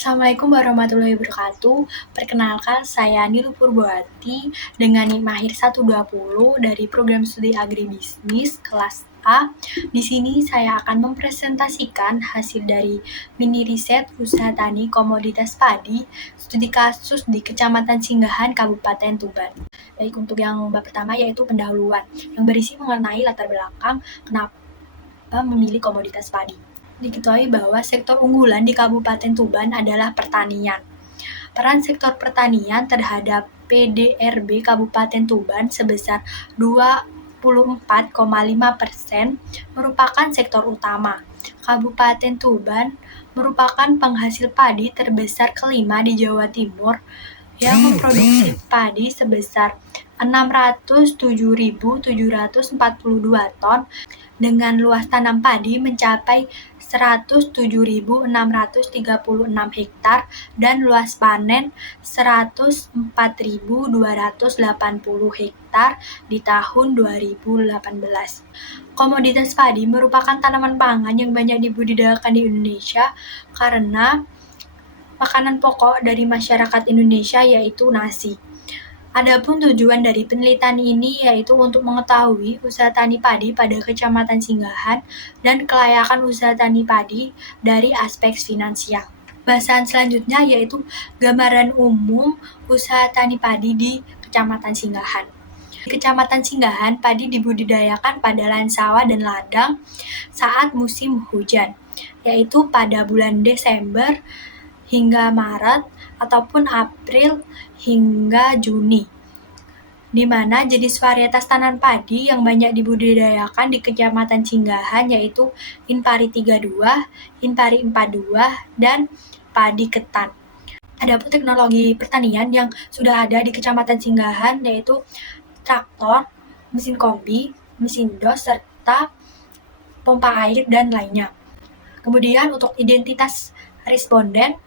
Assalamualaikum warahmatullahi wabarakatuh. Perkenalkan, saya Nilu Purboati dengan NIM Mahir 120 dari program studi agribisnis kelas A. Di sini saya akan mempresentasikan hasil dari mini riset usaha tani komoditas padi studi kasus di Kecamatan Singgahan, Kabupaten Tuban. Baik, untuk yang bab pertama yaitu pendahuluan yang berisi mengenai latar belakang kenapa memilih komoditas padi. Diketahui bahwa sektor unggulan di Kabupaten Tuban adalah pertanian. Peran sektor pertanian terhadap PDRB Kabupaten Tuban sebesar 24,5% merupakan sektor utama. Kabupaten Tuban merupakan penghasil padi terbesar kelima di Jawa Timur yang memproduksi padi sebesar 607.742 ton dengan luas tanam padi mencapai 107.636 hektar dan luas panen 104.280 hektar di tahun 2018. Komoditas padi merupakan tanaman pangan yang banyak dibudidayakan di Indonesia karena makanan pokok dari masyarakat Indonesia yaitu nasi. Adapun tujuan dari penelitian ini yaitu untuk mengetahui usaha tani padi pada Kecamatan Singgahan dan kelayakan usaha tani padi dari aspek finansial. Bahasan selanjutnya yaitu gambaran umum usaha tani padi di Kecamatan Singgahan. Di Kecamatan Singgahan, padi dibudidayakan pada lahan sawah dan ladang saat musim hujan, yaitu pada bulan Desember hingga Maret ataupun April hingga Juni, di mana jenis varietas tanaman padi yang banyak dibudidayakan di Kecamatan Singgahan yaitu Inpari 32, Inpari 42, dan padi ketan. Adapun teknologi pertanian yang sudah ada di Kecamatan Singgahan yaitu traktor, mesin kombi, mesin dos, serta pompa air dan lainnya. Kemudian untuk identitas responden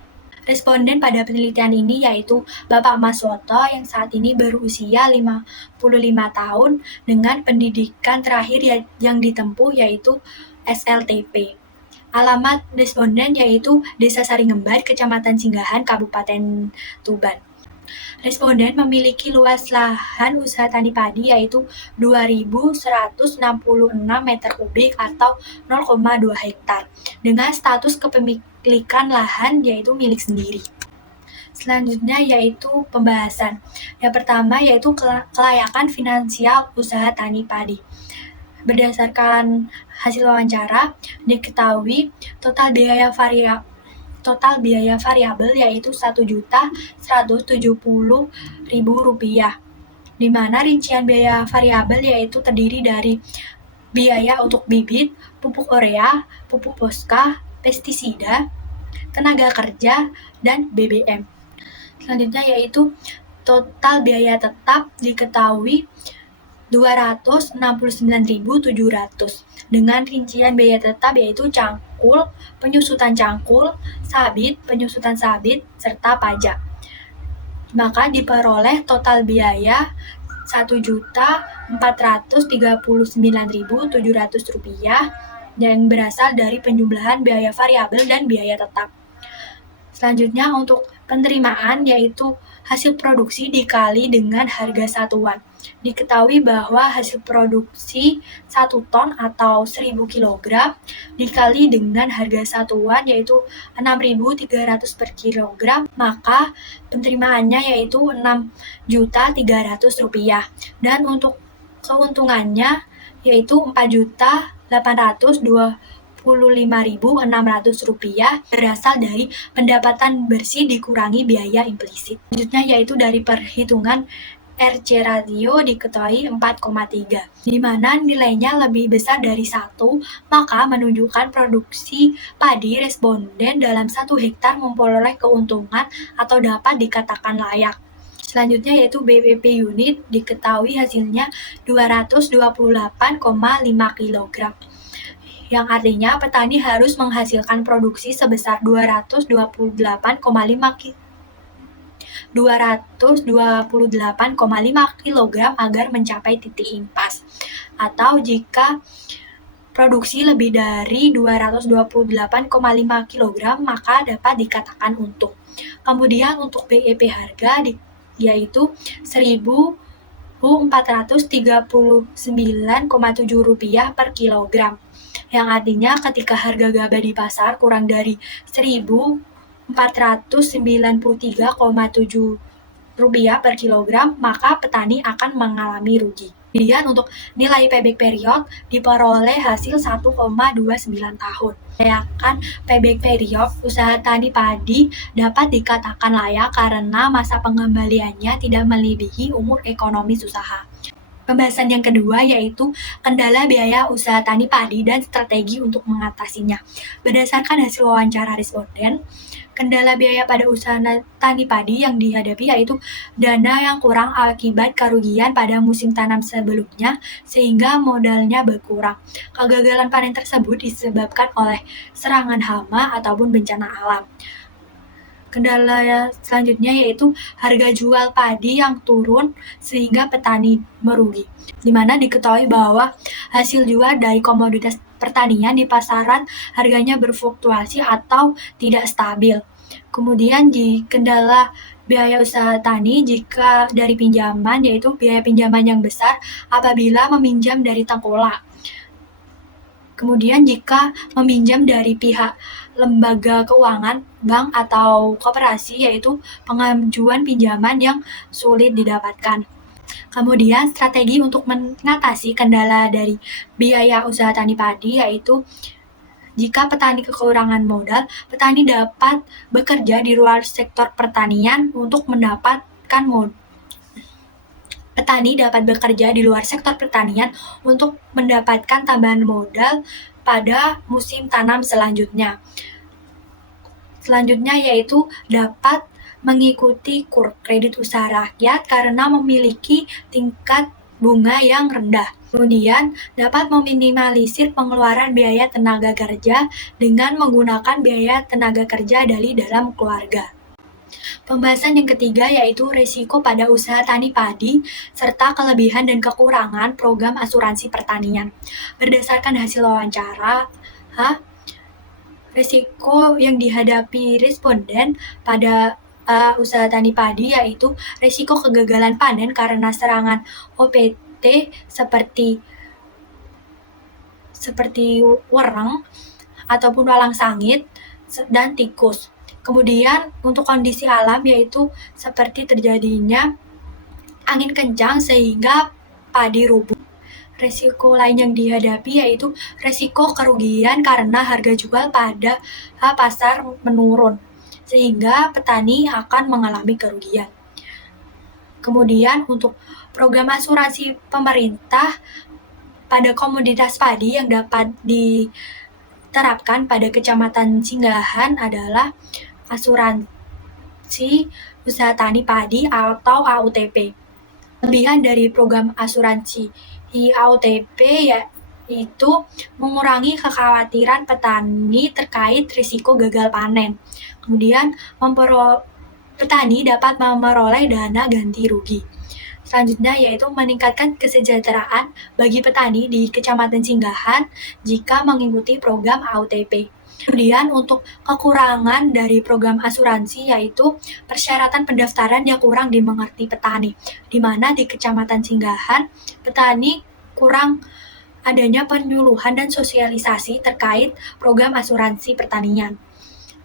pada penelitian ini yaitu Bapak Mas Woto yang saat ini berusia 55 tahun dengan pendidikan terakhir yang ditempuh yaitu SLTP. Alamat responden yaitu Desa Saringembar, Kecamatan Singgahan, Kabupaten Tuban. Responden memiliki luas lahan usaha tani padi yaitu 2.166 meter kubik atau 0,2 hektar dengan status kepemilikan lahan yaitu milik sendiri. Selanjutnya yaitu pembahasan. Yang pertama yaitu kelayakan finansial usaha tani padi. Berdasarkan hasil wawancara, diketahui total biaya variabel yaitu Rp1.170.000, di mana rincian biaya variabel yaitu terdiri dari biaya untuk bibit, pupuk urea, pupuk poska, pestisida, tenaga kerja, dan BBM. Selanjutnya yaitu total biaya tetap diketahui Rp269.700 dengan rincian biaya tetap yaitu cangkul, penyusutan cangkul, sabit, penyusutan sabit, serta pajak. Maka diperoleh total biaya Rp1.439.700 yang berasal dari penjumlahan biaya variabel dan biaya tetap. Selanjutnya untuk penerimaan yaitu hasil produksi dikali dengan harga satuan. Diketahui bahwa hasil produksi 1 ton atau 1.000 kg dikali dengan harga satuan yaitu Rp6.300 per kilogram, maka penerimaannya yaitu Rp6.300.000. Dan untuk keuntungannya yaitu Rp4.825.600 berasal dari pendapatan bersih dikurangi biaya implisit. Selanjutnya yaitu dari perhitungan RC ratio diketahui 4,3, di mana nilainya lebih besar dari 1, maka menunjukkan produksi padi responden dalam 1 hektar memperoleh keuntungan atau dapat dikatakan layak. Selanjutnya yaitu BPP unit diketahui hasilnya 228,5 kg. Yang artinya petani harus menghasilkan produksi sebesar 228,5 kg agar mencapai titik impas. Atau jika produksi lebih dari 228,5 kg, maka dapat dikatakan untung. Kemudian untuk BEP harga yaitu Rp1.439,7 per kilogram, yang artinya ketika harga gabah di pasar kurang dari Rp1.493,7 per kilogram, maka petani akan mengalami rugi. Kemudian untuk nilai payback period diperoleh hasil 1,29 tahun. Kan payback period usaha tani padi dapat dikatakan layak karena masa pengembaliannya tidak melebihi umur ekonomis usaha. Pembahasan yang kedua yaitu kendala biaya usaha tani padi dan strategi untuk mengatasinya. Berdasarkan hasil wawancara responden, kendala biaya pada usaha tani padi yang dihadapi yaitu dana yang kurang akibat kerugian pada musim tanam sebelumnya sehingga modalnya berkurang. Kegagalan panen tersebut disebabkan oleh serangan hama ataupun bencana alam. Kendala selanjutnya yaitu harga jual padi yang turun sehingga petani merugi. Di mana diketahui bahwa hasil jual dari komoditas pertanian di pasaran harganya berfluktuasi atau tidak stabil. Kemudian di kendala biaya usaha tani jika dari pinjaman yaitu biaya pinjaman yang besar apabila meminjam dari tengkulak. Kemudian jika meminjam dari pihak lembaga keuangan, bank atau koperasi yaitu pengajuan pinjaman yang sulit didapatkan. Kemudian strategi untuk mengatasi kendala dari biaya usaha tani padi yaitu jika petani kekurangan modal, petani dapat bekerja di luar sektor pertanian untuk mendapatkan modal. Petani dapat bekerja di luar sektor pertanian untuk mendapatkan tambahan modal pada musim tanam selanjutnya. Selanjutnya yaitu dapat mengikuti KUR kredit usaha rakyat karena memiliki tingkat bunga yang rendah. Kemudian dapat meminimalisir pengeluaran biaya tenaga kerja dengan menggunakan biaya tenaga kerja dari dalam keluarga. Pembahasan yang ketiga yaitu risiko pada usaha tani padi serta kelebihan dan kekurangan program asuransi pertanian. Berdasarkan hasil wawancara, risiko yang dihadapi responden pada usaha tani padi yaitu risiko kegagalan panen karena serangan OPT seperti wereng ataupun walang sangit dan tikus. Kemudian untuk kondisi alam yaitu seperti terjadinya angin kencang sehingga padi rubuh. Risiko lain yang dihadapi yaitu risiko kerugian karena harga jual pada pasar menurun sehingga petani akan mengalami kerugian. Kemudian untuk program asuransi pemerintah pada komoditas padi yang dapat diterapkan pada Kecamatan Singgahan adalah asuransi usaha tani padi atau AUTP. Kelebihan dari program asuransi AUTP yaitu mengurangi kekhawatiran petani terkait risiko gagal panen. Kemudian petani dapat memperoleh dana ganti rugi. Selanjutnya yaitu meningkatkan kesejahteraan bagi petani di Kecamatan Singgahan jika mengikuti program AUTP. Kemudian untuk kekurangan dari program asuransi yaitu persyaratan pendaftaran yang kurang dimengerti petani, di mana di Kecamatan Singgahan petani kurang adanya penyuluhan dan sosialisasi terkait program asuransi pertanian.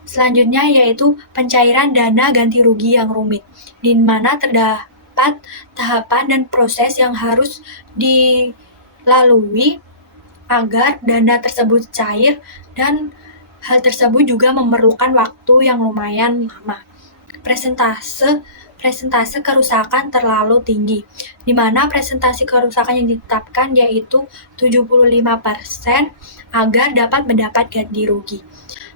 Selanjutnya yaitu pencairan dana ganti rugi yang rumit, di mana terdapat tahapan dan proses yang harus dilalui agar dana tersebut cair dan hal tersebut juga memerlukan waktu yang lumayan lama. Presentase kerusakan terlalu tinggi, di mana presentasi kerusakan yang ditetapkan yaitu 75% agar dapat mendapat ganti rugi.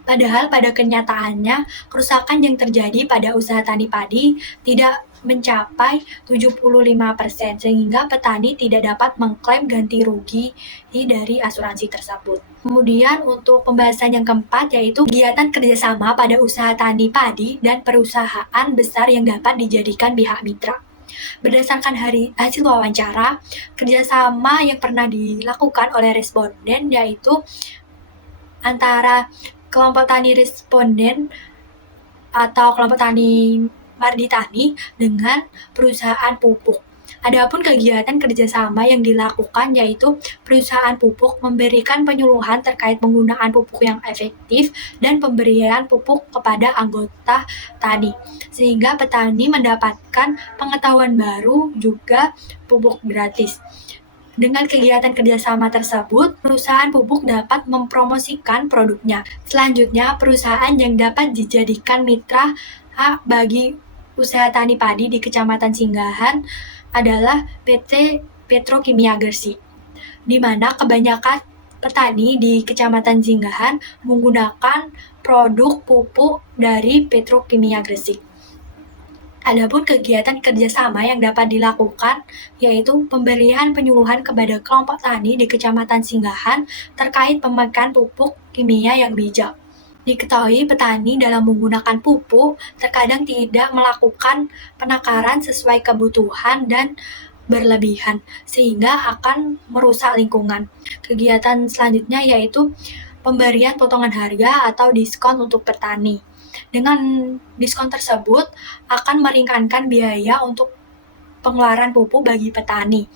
Padahal pada kenyataannya, kerusakan yang terjadi pada usaha tani padi tidak mencapai 75%, sehingga petani tidak dapat mengklaim ganti rugi dari asuransi tersebut. Kemudian untuk pembahasan yang keempat yaitu kegiatan kerjasama pada usaha tani padi dan perusahaan besar yang dapat dijadikan pihak mitra. Berdasarkan hasil wawancara, kerjasama yang pernah dilakukan oleh responden yaitu antara kelompok tani responden atau kelompok tani Marditani dengan perusahaan pupuk. Adapun kegiatan kerjasama yang dilakukan yaitu perusahaan pupuk memberikan penyuluhan terkait penggunaan pupuk yang efektif dan pemberian pupuk kepada anggota tani, sehingga petani mendapatkan pengetahuan baru juga pupuk gratis. Dengan kegiatan kerjasama tersebut, perusahaan pupuk dapat mempromosikan produknya. Selanjutnya, perusahaan yang dapat dijadikan mitra bagi usaha tani padi di Kecamatan Singgahan adalah PT Petrokimia Gresik, di mana kebanyakan petani di Kecamatan Singgahan menggunakan produk pupuk dari Petrokimia Gresik. Adapun kegiatan kerjasama yang dapat dilakukan yaitu pemberian penyuluhan kepada kelompok tani di Kecamatan Singgahan terkait pemakaian pupuk kimia yang bijak. Diketahui petani dalam menggunakan pupuk terkadang tidak melakukan penakaran sesuai kebutuhan dan berlebihan, sehingga akan merusak lingkungan. Kegiatan selanjutnya yaitu pemberian potongan harga atau diskon untuk petani. Dengan diskon tersebut akan meringankan biaya untuk pengeluaran pupuk bagi petani,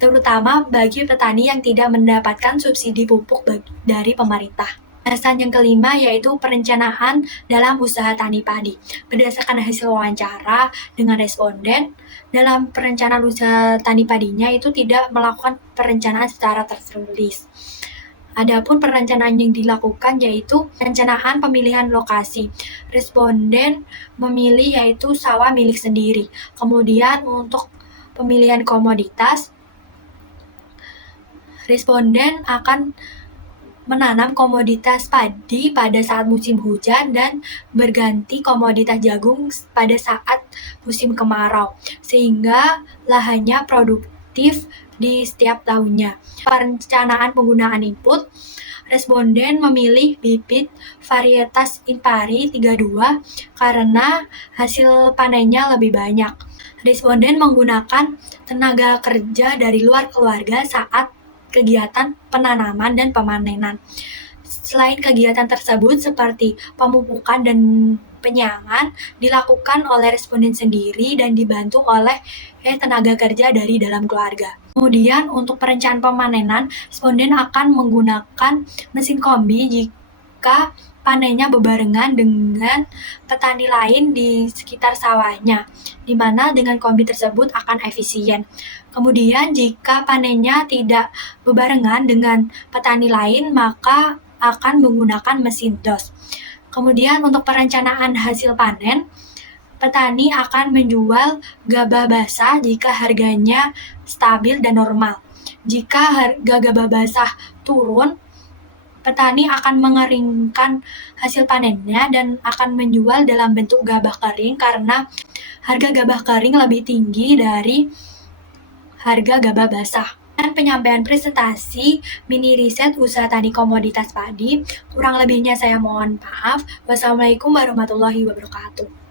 terutama bagi petani yang tidak mendapatkan subsidi pupuk dari pemerintah. Bahasan yang kelima yaitu perencanaan dalam usaha tani padi. Berdasarkan hasil wawancara dengan responden, dalam perencanaan usaha tani padinya itu tidak melakukan perencanaan secara tertulis. Adapun perencanaan yang dilakukan yaitu perencanaan pemilihan lokasi. Responden memilih yaitu sawah milik sendiri. Kemudian untuk pemilihan komoditas, responden akan menanam komoditas padi pada saat musim hujan dan berganti komoditas jagung pada saat musim kemarau, sehingga lahannya produktif di setiap tahunnya. Perencanaan penggunaan input, responden memilih bibit varietas Impari 32 karena hasil panennya lebih banyak. Responden menggunakan tenaga kerja dari luar keluarga saat kegiatan penanaman dan pemanenan. Selain kegiatan tersebut seperti pemupukan dan penyiangan dilakukan oleh responden sendiri dan dibantu oleh tenaga kerja dari dalam keluarga. Kemudian untuk perencanaan pemanenan, responden akan menggunakan mesin kombi jika panennya bebarengan dengan petani lain di sekitar sawahnya, di mana dengan kombi tersebut akan efisien. Kemudian jika panennya tidak bebarengan dengan petani lain, maka akan menggunakan mesin dos. Kemudian untuk perencanaan hasil panen, petani akan menjual gabah basah jika harganya stabil dan normal. Jika harga gabah basah turun, petani akan mengeringkan hasil panennya dan akan menjual dalam bentuk gabah kering karena harga gabah kering lebih tinggi dari harga gabah basah. Dan penyampaian presentasi mini riset usaha tani komoditas padi. Kurang lebihnya saya mohon maaf. Wassalamualaikum warahmatullahi wabarakatuh.